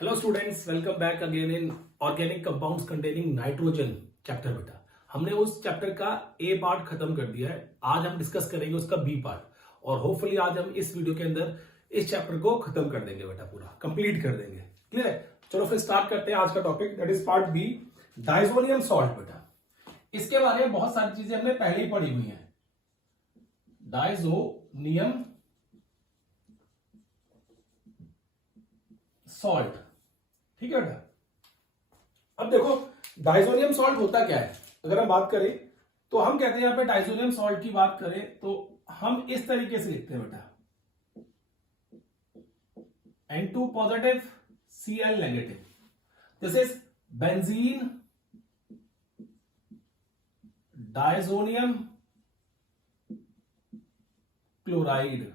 Hello students, welcome back again in organic compounds containing nitrogen chapter. बेटा हमने उस chapter का ए पार्ट खत्म कर दिया है। आज हम डिस्कस करेंगे उसका बी पार्ट और होपफुली आज हम इस वीडियो के अंदर इस चैप्टर को खत्म कर देंगे। बेटा पूरा कंप्लीट कर देंगे। क्लियर है? चलो फिर स्टार्ट करते हैं आज का topic, that is part B, diazonium salt. बेटा इसके बारे में बहुत सारी चीजें हमने पहले ही पढ़ी हुई है। डाइजोनियम सॉल्ट, ठीक है बेटा। अब देखो डाइजोनियम सॉल्ट होता क्या है। अगर हम बात करें तो हम कहते हैं यहां पे डाइजोनियम सॉल्ट की बात करें तो हम इस तरीके से लिखते हैं बेटा, N2 positive Cl negative, this is benzene diazonium chloride.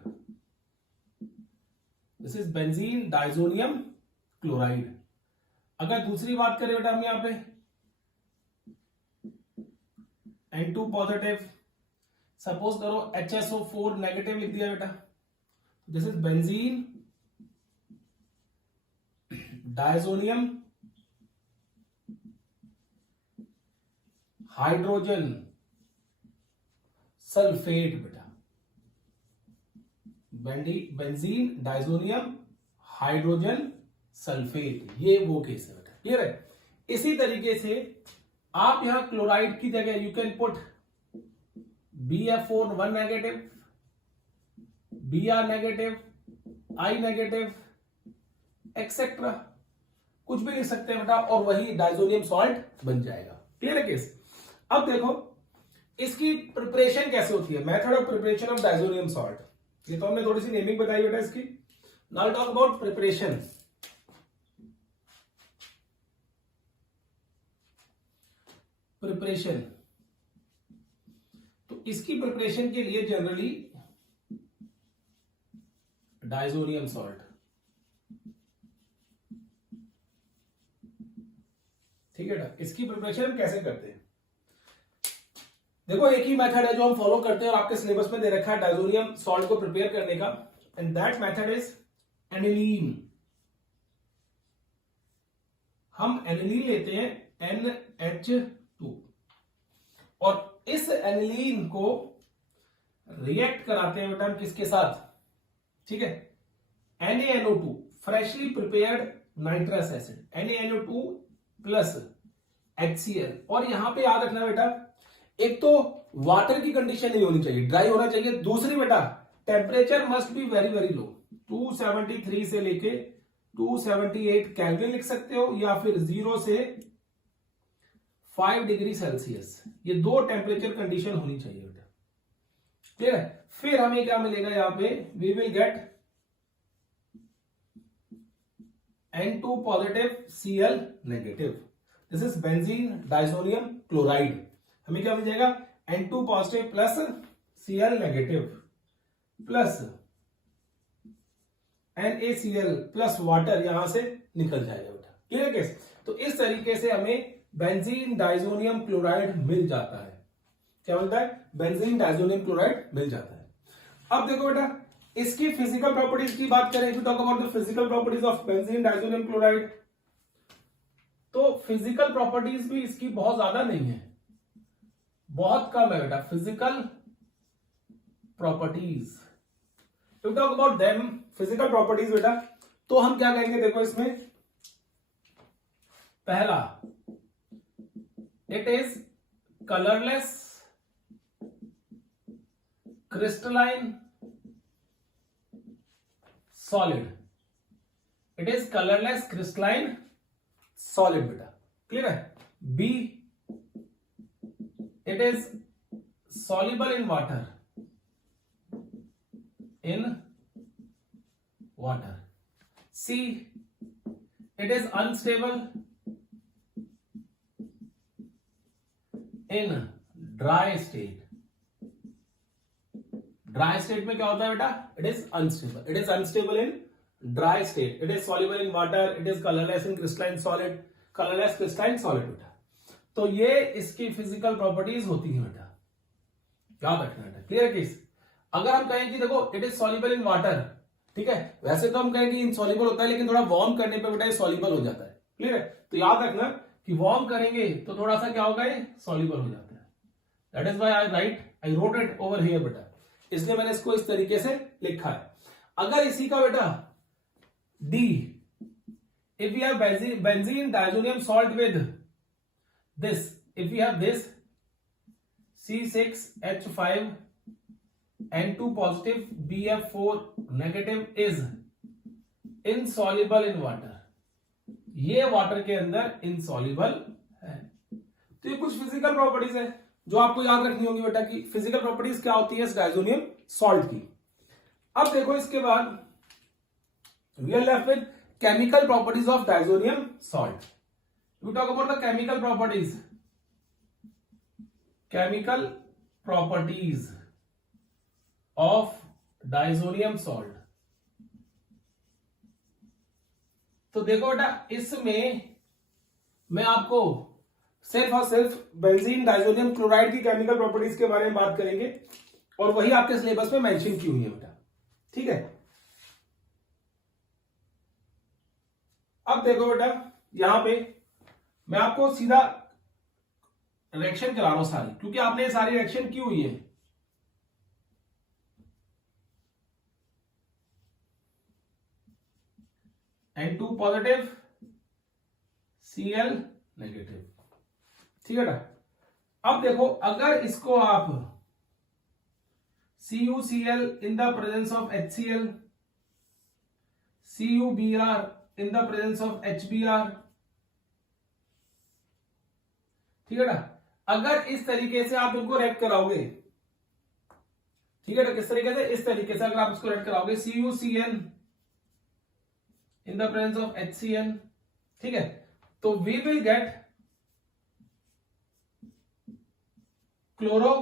This is benzene diazonium chloride. अगर दूसरी बात करें बेटा हम यहां पे N2 पॉजिटिव, सपोज करो HSO4 नेगेटिव लिख दिया बेटा, this is benzene diazonium hydrogen sulphate. बेटा बेंजीन डाइजोनियम हाइड्रोजन सल्फेट, ये वो केस है बेटा। क्लियर है? इसी तरीके से आप यहां क्लोराइड की जगह you can put BF4 1 negative, Br negative, I negative etcetera, कुछ भी लिख सकते हैं बेटा और वही डाइजोनियम सॉल्ट बन जाएगा। क्लियर है केस? अब देखो इसकी प्रिपरेशन कैसे होती है, method of preparation of diazonium salt. ये तो हमने थोड़ी सी नेमिंग बताई बेटा इसकी। Now talk about preparation. Preparation तो इसकी प्रिपरेशन के लिए जनरली डाइजोनियम सॉल्ट, ठीक है ना। इसकी प्रिपरेशन हम कैसे करते हैं, देखो एक ही मेथड है जो हम फॉलो करते हैं और आपके सिलेबस में दे रखा है डाइजोनियम सॉल्ट को प्रिपेयर करने का, and that method is aniline. हम एनिलीन लेते हैं NH2 और इस एनिलीन को रिएक्ट कराते हैं बेटा हम किसके साथ, ठीक है, NaNO2 freshly prepared nitrous acid, NaNO2 plus HCl। और यहां पे याद रखना बेटा, एक तो वाटर की कंडीशन नहीं होनी चाहिए, ड्राई होना चाहिए। दूसरी बेटा temperature must be very very low, 273 से लेके 278 केल्विन लिख सकते हो या फिर 0 से 5 डिग्री सेल्सियस, ये दो टेम्परेचर कंडीशन होनी चाहिए बेटा। ठीक है? फिर हमें क्या मिलेगा यहां पे, we will get N2 positive Cl negative, this is benzene diazonium chloride. हमें क्या मिल जाएगा, N2 positive plus Cl negative plus NaCl plus water यहां से निकल जाएगा बेटा। Clear case? तो इस तरीके से हमें बेंजीन डाइजोनियम क्लोराइड मिल जाता है। क्या मिलता है? बेंजीन डाइजोनियम क्लोराइड मिल जाता है। अब देखो बेटा इसकी फिजिकल प्रॉपर्टीज की बात करें, talk about the physical properties of benzene diazonium chloride, तो फिजिकल प्रॉपर्टीज भी इसकी बहुत ज्यादा नहीं है, बहुत कम है बेटा physical properties. To talk about them physical properties बेटा, तो हम क्या कहेंगे, देखो इसमें पहला, it is colourless crystalline solid, it is colourless crystalline solid बेटा। क्लियर है? B, it is soluble in water, C, it is unstable in dry state। Dry state में क्या होता है बेटा, it is unstable, it is unstable in dry state, it is soluble in water, it is colourless in crystalline solid, colourless crystalline solid बेटा। तो ये इसकी physical properties होती है बेटा, याद रखना बेटा। Clear case? अगर हम कहें कि देखो it is soluble in water, ठीक है, वैसे तो हम कहें कि इनसॉल्युबल होता है, लेकिन थोड़ा वार्म करने पे बेटा ये सॉल्युबल हो जाता है। क्लियर है, तो याद रखना कि वार्म करेंगे तो थोड़ा सा क्या होगा, ये सॉल्युबल हो जाता है। That is why I wrote it over here बेटा, इसलिए मैंने इसको इस तरीके से लिखा है। अगर इसी का बेटा D, if we have benzene diazonium salt with this, if we have this C6H5 N2 positive BF4 negative is insoluble in water, ये वाटर के अंदर इनसॉल्युबल है। तो ये कुछ फिजिकल प्रॉपर्टीज है जो आपको याद रखनी होगी बेटा, कि फिजिकल प्रॉपर्टीज क्या होती है इस डायजोनियम सॉल्ट की। अब देखो इसके बाद we are left with chemical properties of diazonium salt. We talk about the chemical properties of diazonium salt. तो देखो बेटा, इसमें मैं आपको सिर्फ और सिर्फ बेंजीन डायजोनियम क्लोराइड की केमिकल प्रॉपर्टीज के बारे में बात करेंगे, और वही आपके सिलेबस में मेंशन की हुई है बेटा। ठीक है, अब देखो बेटा, यहां पे मैं आपको सीधा रिएक्शन करा रहा हूं सारी, क्योंकि आपने ये सारी रिएक्शन की हुई है। N2 पॉजिटिव Cl नेगेटिव, ठीक है बेटा। अब देखो, अगर इसको आप CuCl in the presence of HCl, CuBr in the presence of HBr, ठीक है ना, अगर इस तरीके से आप इनको रेड कराओगे, ठीक है ना, किस तरीके से, इस तरीके से अगर आप इसको रेड कराओगे, CuCl in the presence of HCl, ठीक है, तो we will get chloro,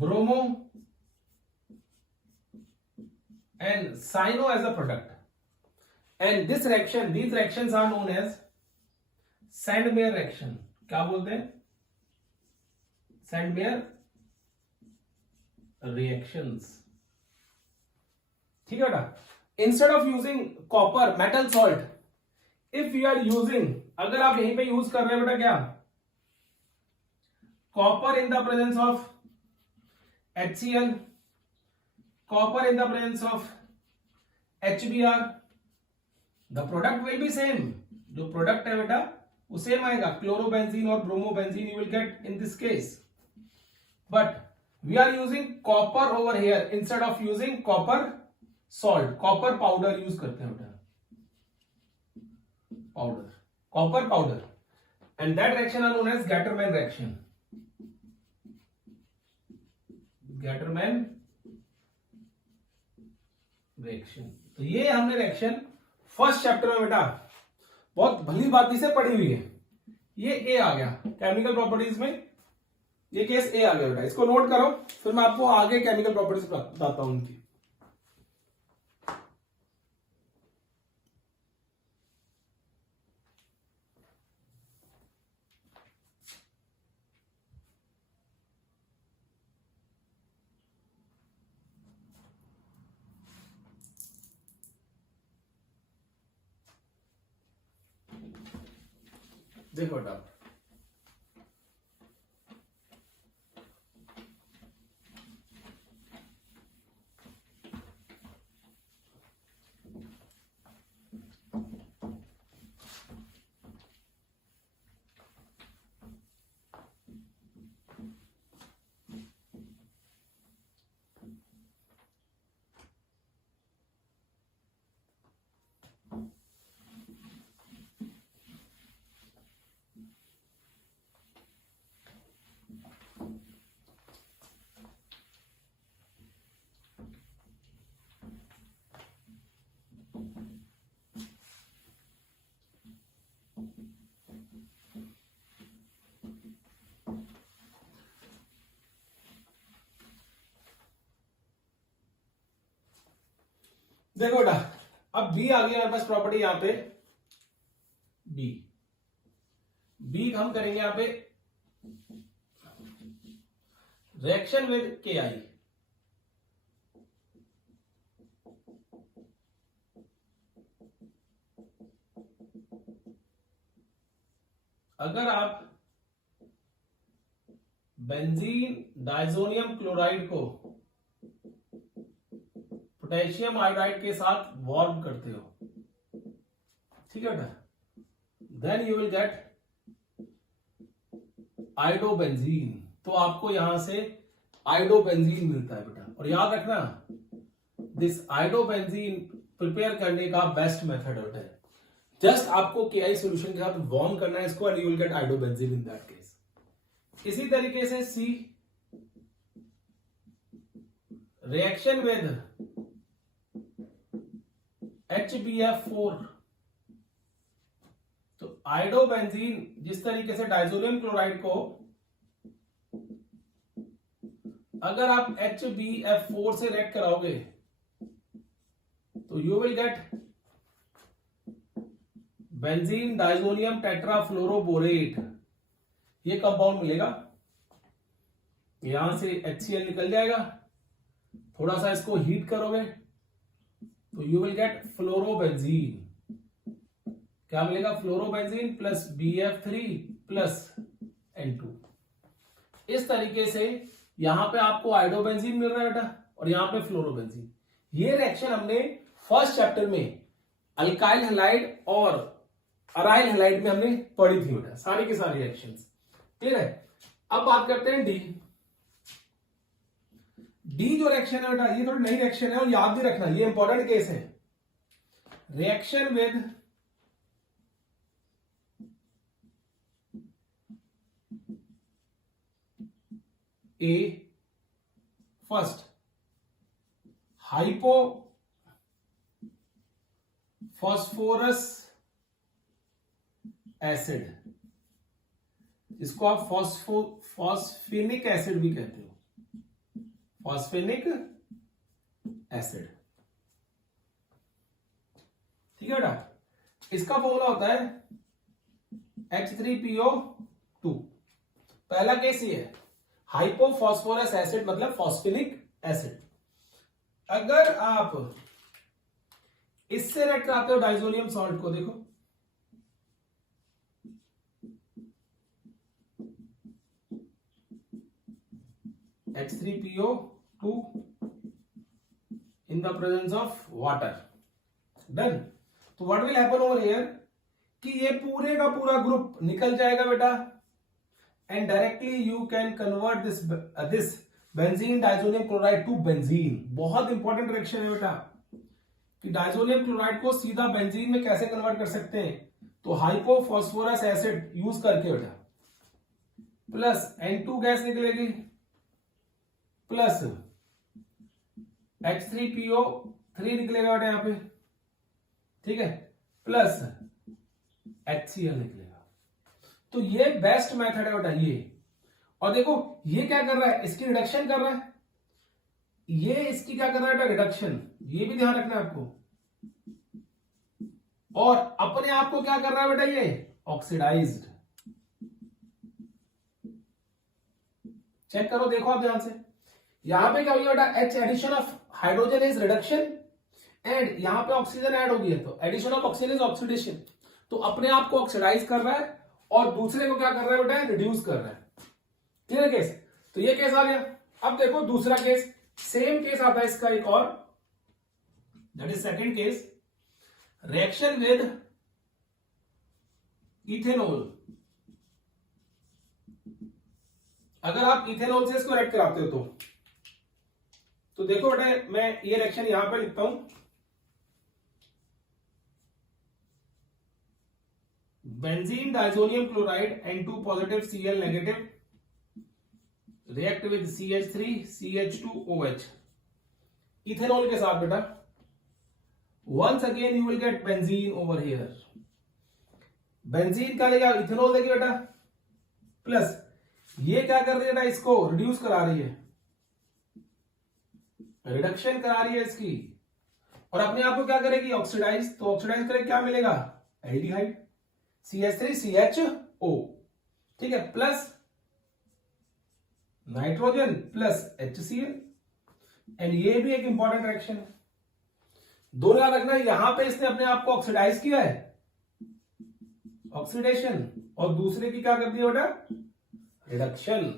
bromo and cyano as a product, and this reaction, these reactions are known as Sandmeyer reaction. क्या बोलते हैं, Sandmeyer reactions, ठीक है बेटा। Instead of using copper metal salt, if you are using, अगर आप यहीं पे यूज कर रहे हैं बेटा क्या, copper in the presence of HCl, copper in the presence of HBr, the product will be same, जो प्रोडक्ट है बेटा वो सेम आएगा, क्लोरोबेंजीन और bromobenzene you will get in this case, but we are using copper over here instead of using copper salt, copper powder use करते हैं बेटा, powder, copper powder, and that reaction are known as Gattermann reaction, Gattermann reaction. तो ये हमने reaction first chapter में बेटा बहुत भली बाती से पढ़ी हुई है। ये ए आ गया केमिकल प्रॉपर्टीज में, ये केस ए आ गया बेटा, इसको नोट करो, फिर मैं आपको आगे केमिकल प्रॉपर्टीज बताता हूं उनकी। देखो बेटा, देखो बेटा, अब बी आ गया हमारे पास प्रॉपर्टी, यहां पे बी, बी हम करेंगे यहां पे रिएक्शन विद के आई, अगर आप बेंजीन डाइजोनियम क्लोराइड को पोटेशियम आयोडाइड के साथ वार्म करते हो, ठीक है बेटा, then you will get iodobenzene. तो आपको यहां से आयोडोबेंजीन मिलता है बेटा। और याद रखना, दिस आयोडोबेंजीन प्रिपेयर करने का बेस्ट मेथड होता है, जस्ट आपको केआई सॉल्यूशन के साथ वार्म करना है इसको, and you will get iodobenzene in that case. इसी तरीके से सी, रिएक्शन विद HbF4, तो आयोडोबेंजीन जिस तरीके से डाइजोनियम क्लोराइड को अगर आप HbF4 से रिएक्ट कराओगे तो you will get benzene diazonium tetrafluoroborate, ये कंपाउंड मिलेगा। यहां से HCl निकल जाएगा, थोड़ा सा इसको हीट करोगे तो यू विल गेट फ्लोरोबेंजीन। क्या मिलेगा? Fluorobenzene plus BF3 plus N2। इस तरीके से यहां पे आपको आयोडोबेंजीन मिल रहा है बेटा, और यहां पे फ्लोरोबेंजीन। ये रिएक्शन हमने फर्स्ट चैप्टर में अल्काइल हैलाइड और अराइल हैलाइड में हमने पढ़ी थी बेटा, सारी की सारी रिएक्शंस। क्लियर है? अब बात करते हैं डी। डी जो रिएक्शन है बेटा, ये थोड़ी नई रिएक्शन है और याद भी रखना, ये इंपॉर्टेंट केस है। Reaction with A, first hypophosphorus acid, इसको आप फॉस्फेनिक एसिड भी कहते हो, फॉस्फेनिक एसिड, ठीक है बेटा। इसका फॉर्मूला होता है H3PO2। पहला केस ये है, हाइपोफॉस्फोरस एसिड मतलब फॉस्फेनिक एसिड। अगर आप इससे रिएक्ट कराते हो डाइजोनियम सॉल्ट को, देखो H3PO2 in the presence of water, done। तो what will happen over here कि ये पूरे का पूरा ग्रुप निकल जाएगा बेटा, and directly you can convert this benzene diazonium chloride to benzene. बहुत इंपॉर्टेंट रिएक्शन है बेटा कि डाइजोनियम क्लोराइड को सीधा बेंजीन में कैसे कन्वर्ट कर सकते हैं। तो हाइपोफॉस्फोरस एसिड यूज करके बेटा, प्लस N2 गैस निकलेगी, प्लस H3PO3 निकलेगा बेटा यहां पे, ठीक है, प्लस HCl निकलेगा। तो ये बेस्ट मेथड है बेटा ये। और देखो ये क्या कर रहा है, इसकी रिडक्शन कर रहा है, ये इसकी क्या कर रहा है बेटा, रिडक्शन। ये भी ध्यान रखना है आपको। और अपने आप को क्या कर रहा है बेटा, ये ऑक्सीडाइज्ड। चेक करो, देखो आप ध्यान से, यहां पे क्या हो गया बेटा, H addition of hydrogen is reduction, and यहां पे ऑक्सीजन ऐड हो गया, तो addition of oxygen is oxidation. तो अपने आप को ऑक्सीडाइज कर रहा है और दूसरे को क्या कर रहा है बेटा, रिड्यूस कर रहा है। Clear case? तो ये केस आ गया। अब देखो दूसरा केस, सेम केस आता है इसका एक और, that is second case, reaction with ethanol. अगर आप इथेनॉल से इसको रिएक्ट कराते हो तो देखो बेटा, मैं ये रिएक्शन यहां पे लिखता हूं, benzene diazonium chloride N2 positive Cl negative react with CH3 CH2OH ethanol के साथ बेटा। Once again you will get benzene over here. Benzene का लेगा इथेनॉल देखिए बेटा, प्लस ये क्या कर रही है बेटा, इसको रिड्यूस करा रही है, रिडक्शन करा रही है इसकी, और अपने आप को क्या करेगी, ऑक्सीडाइज। तो ऑक्सीडाइज करेगी, क्या मिलेगा, एल्डिहाइड CH3CHO, ठीक है, plus nitrogen plus HCl, and ये भी एक इंपॉर्टेंट रिएक्शन है। दोनों याद रखना, यहां पे इसने अपने आप को ऑक्सीडाइज किया है, ऑक्सीडेशन, और दूसरे की क्या करती है बेटा, रिडक्शन।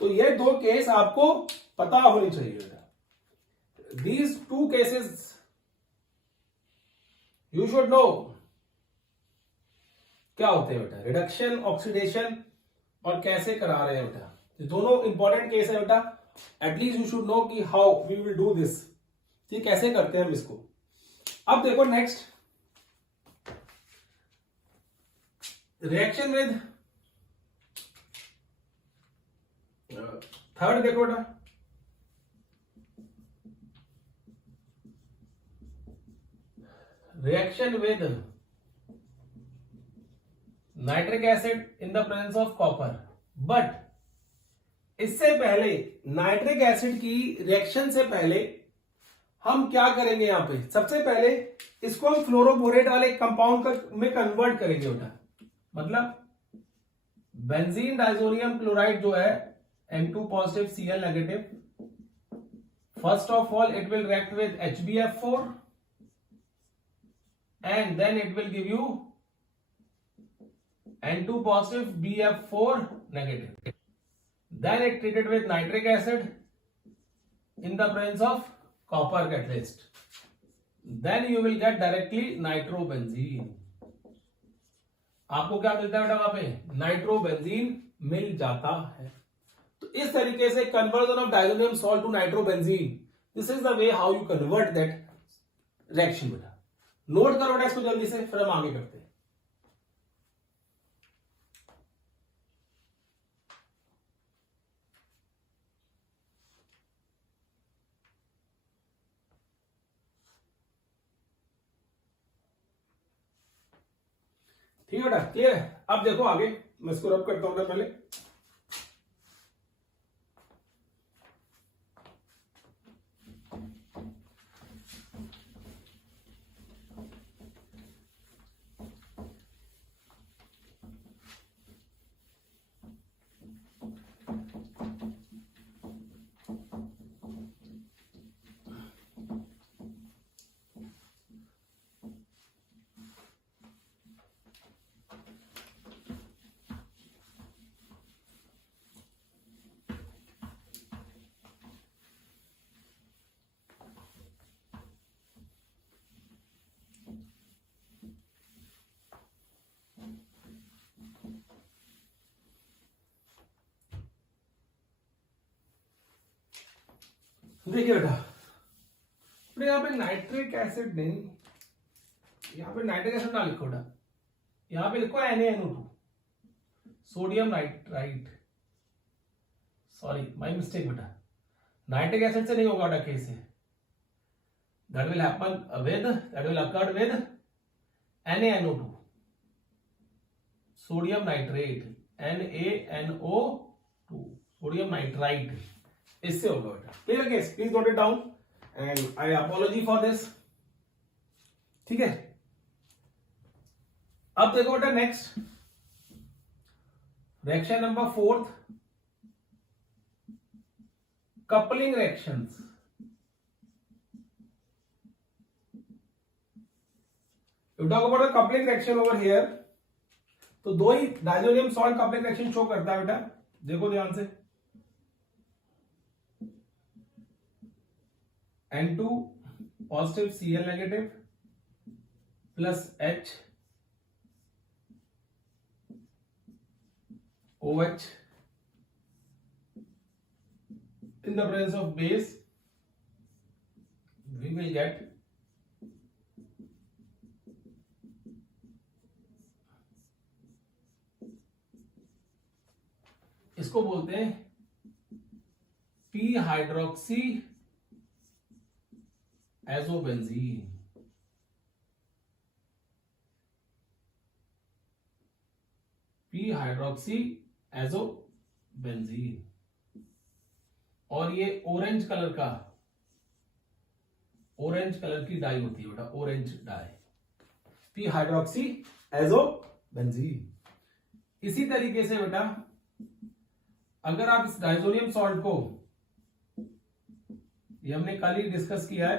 तो ये दो केस आपको पता होनी चाहिए बेटा। These two cases you should no क्या होते हैं बेटा, रिडक्शन, ऑक्सीडेशन, और कैसे करा रहे हैं बेटा। ये दोनों इंपॉर्टेंट केस है बेटा। एटलीस्ट यू शुड नो कि how we will do this, ठीक, कैसे करते हैं हम इसको। अब देखो नेक्स्ट, रिएक्शन विद थर्ड देखो बेटा, reaction with nitric acid in the presence of copper. But इससे पहले, नाइट्रिक एसिड की रिएक्शन से पहले हम क्या करेंगे, यहां पे सबसे पहले इसको हम फ्लोरोबोरेट वाले कंपाउंड में कन्वर्ट करेंगे बेटा। मतलब बेंजीन डाइजोनियम क्लोराइड जो है N2 positive Cl negative, first of all it will react with HbF4 and then it will give you N2 positive BF4 negative. Then it treated with nitric acid in the presence of copper catalyst. Then you will get directly nitrobenzene. आपको क्या मिलता है बेटा, वहां पे nitrobenzene मिल जाता है। तो इस तरीके से conversion of diazonium salt to nitrobenzene, this is the way how you convert that reaction बेटा। नोट करो बेटा इसको जल्दी से, फिर हम आगे करते हैं। ठीक है बेटा, क्लियर है। अब देखो आगे, मैं इसको रब करता हूं ना पहले। देखिए बेटा, यहां पे नाइट्रिक एसिड नहीं, यहां पे नाइट्रिक एसिड ना लिखो बेटा, यहां पे लिखो NaNO2, sodium nitrite. Sorry, my mistake बेटा, नाइट्रिक एसिड से नहीं होगा बेटा केस है। That will happen with, that will occur with NaNO2, sodium nitrate, NaNO2, sodium nitrite, इससे होगा बेटा। Clear case, please note it down and I apology for this. ठीक है, अब देखो बेटा next reaction number 4, coupling reactions. You talk about the coupling reaction over here. तो दो ही diazonium salt coupling reaction show करता है बेटा, देखो ध्यान से। N2 positive Cl negative plus H OH in the presence of base, we will get इसको बोलते हैं P hydroxy azobenzene. P hydroxy azobenzene, और ये ऑरेंज कलर का, ऑरेंज कलर की डाई होती है बेटा, orange dye, P hydroxy azobenzene. इसी तरीके से बेटा अगर आप इस डाइजोनियम सॉल्ट को, ये हमने कल ही डिस्कस किया है,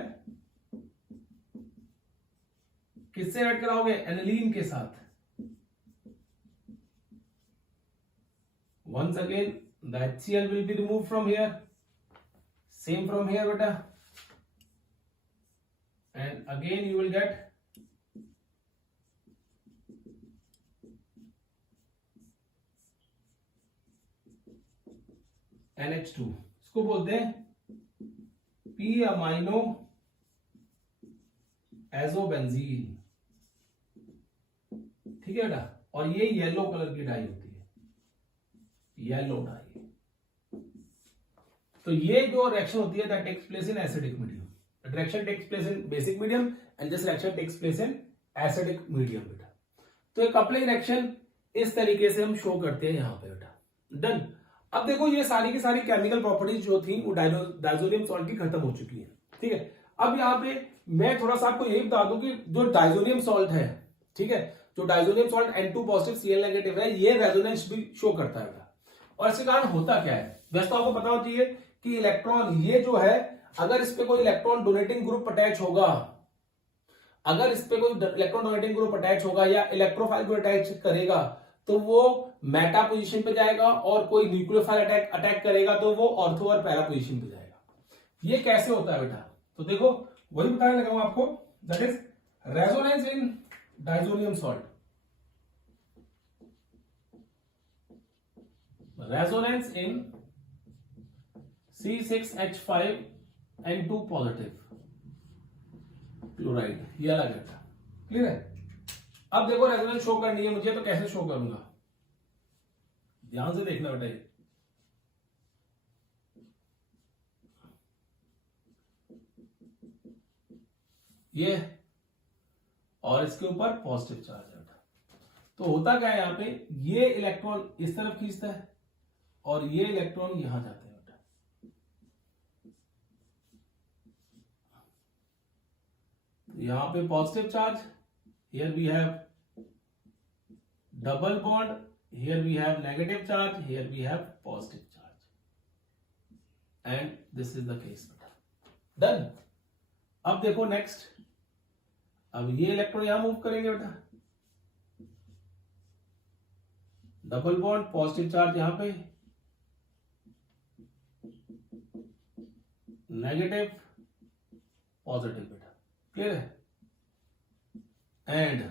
किससे ऐड कराओगे, एनिलीन के साथ। once again the HCl will be removed from here, same from here beta, and again you will get NH2, इसको बोलते हैं पी अमाइनो एजोबेंजीन, ठीक है बेटा। और ये येलो कलर की डाई होती है, येलो डाई। तो ये जो रिएक्शन होती है that takes place in acidic medium, reaction takes place in basic medium and this reaction takes place in acidic medium बेटा। तो एक कपलिंग रिएक्शन इस तरीके से हम शो करते हैं यहां पे बेटा। डन। अब देखो ये सारी की सारी केमिकल प्रॉपर्टीज जो थी वो डायजोनियम सॉल्ट की खत्म हो चुकी है, ठीक है। अब यहाँ पे मैं थोड़ा सा आपको यही बता दूं कि जो डायजोनियम सॉल्ट है, ठीक है, जो डायजोनियम salt N2 positive Cl negative है, ये रेजोनेंस भी शो करता है बेटा। और इसके कारण होता क्या है, वैसे तो आपको पता होना चाहिए कि इलेक्ट्रॉन ये जो है, अगर इस पे कोई इलेक्ट्रॉन डोनेटिंग ग्रुप अटैच होगा, अगर इस पे कोई इलेक्ट्रॉन डोनेटिंग ग्रुप अटैच होगा या इलेक्ट्रोफाइल को अटैच करेगा तो वो मेटा पोजीशन पे जाएगा, और कोई न्यूक्लियोफाइल अटैक करेगा तो वो ऑर्थो और पैरा पोजीशन पे जाएगा। ये कैसे होता है बेटा, तो देखो वही बताने लगा हूं आपको, that is resonance in diazonium salt. Resonance in C6H5N2 positive chloride, ये अलग है, क्लियर है। अब देखो रेजोनेंस शो करनी है मुझे, तो कैसे शो करूंगा, ध्यान से देखना बेटा। ये और इसके ऊपर पॉजिटिव चार्ज है बेटा। तो होता क्या है यहाँ पे, ये इलेक्ट्रॉन इस तरफ खींचता है और ये इलेक्ट्रॉन यहां जाते हैं बेटा। यहां पे positive charge, here we have double bond, here we have negative charge, here we have positive charge, and this is the case बेटा। डन। अब देखो नेक्स्ट, अब ये इलेक्ट्रॉन यहां मूव करेंगे बेटा, डबल बॉन्ड, पॉजिटिव चार्ज यहां पे, नेगेटिव पॉजिटिव बेटा, क्लियर है। एंड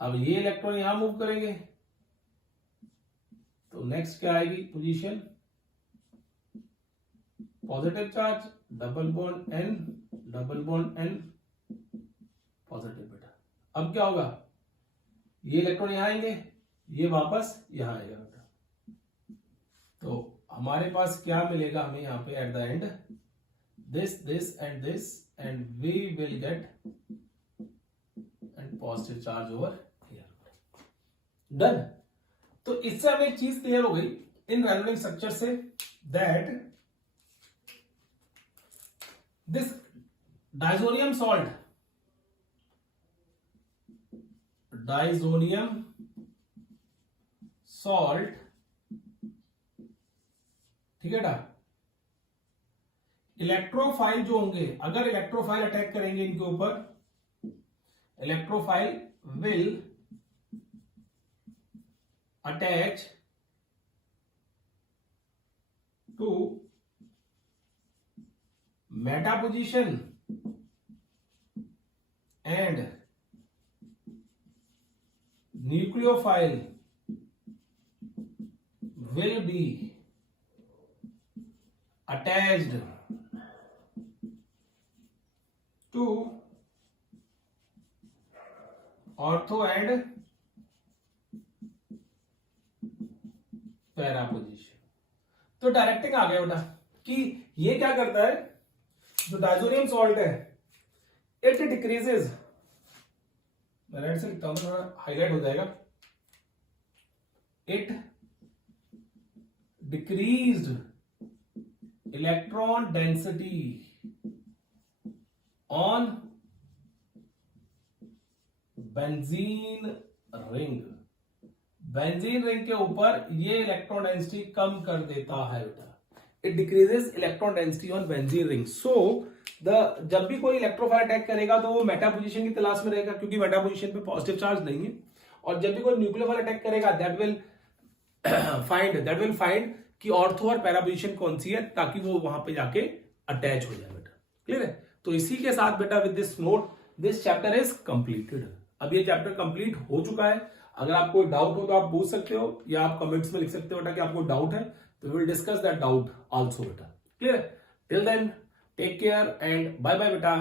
अब ये इलेक्ट्रॉन यहां मूव करेंगे, तो नेक्स्ट क्या आएगी position, positive charge, double bond N, double bond N, positive बेटा। अब क्या होगा, ये इलेक्ट्रॉन यहां आएंगे, ये वापस यहां आएगा बेटा। तो हमारे पास क्या मिलेगा हमें यहां पे at the end, this end we will get and positive charge over here. Done. तो इससे हमें एक चीज क्लियर हो गई इन रेजोनेंस स्ट्रक्चर से, दैट दिस डायजोनियम सॉल्ट, ठीक है बेटा, इलेक्ट्रोफाइल जो होंगे, अगर इलेक्ट्रोफाइल अटैक करेंगे इनके ऊपर, electrophile will attach to meta position and nucleophile will be attached to ortho and para position. तो डायरेक्टिंग आ गया बेटा कि ये क्या करता है, जो डायजोनियम सॉल्ट है, इट डिक्रीजेज, मैं रेड से लिखता हूं थोड़ा हाईलाइट हो जाएगा, it decreased electron density on benzene ring, benzene ring के ऊपर ये इलेक्ट्रॉन डेंसिटी कम कर देता है बेटा। It decreases electron density on benzene ring. So जब भी कोई इलेक्ट्रोफाइल अटैक करेगा तो वो मेटा पोजीशन की तलाश में रहेगा, क्योंकि मेटा पोजीशन पे पॉजिटिव चार्ज नहीं है। और जब भी कोई न्यूक्लियोफाइल अटैक करेगा दैट विल फाइंड कि ऑर्थो और पैरा पोजीशन कौन सी है, ताकि वो वहां पे जाके अटैच हो जाए बेटा। क्लियर है? तो इसी के साथ बेटा with this note this chapter is completed. अब ये चैप्टर कंप्लीट हो चुका है। अगर आपको डाउट हो तो आप पूछ सकते हो, या आप कमेंट्स में लिख सकते हो बेटा कि आपको डाउट है, तो will discuss that doubt also बेटा। Clear? Till then take care and bye bye बेटा।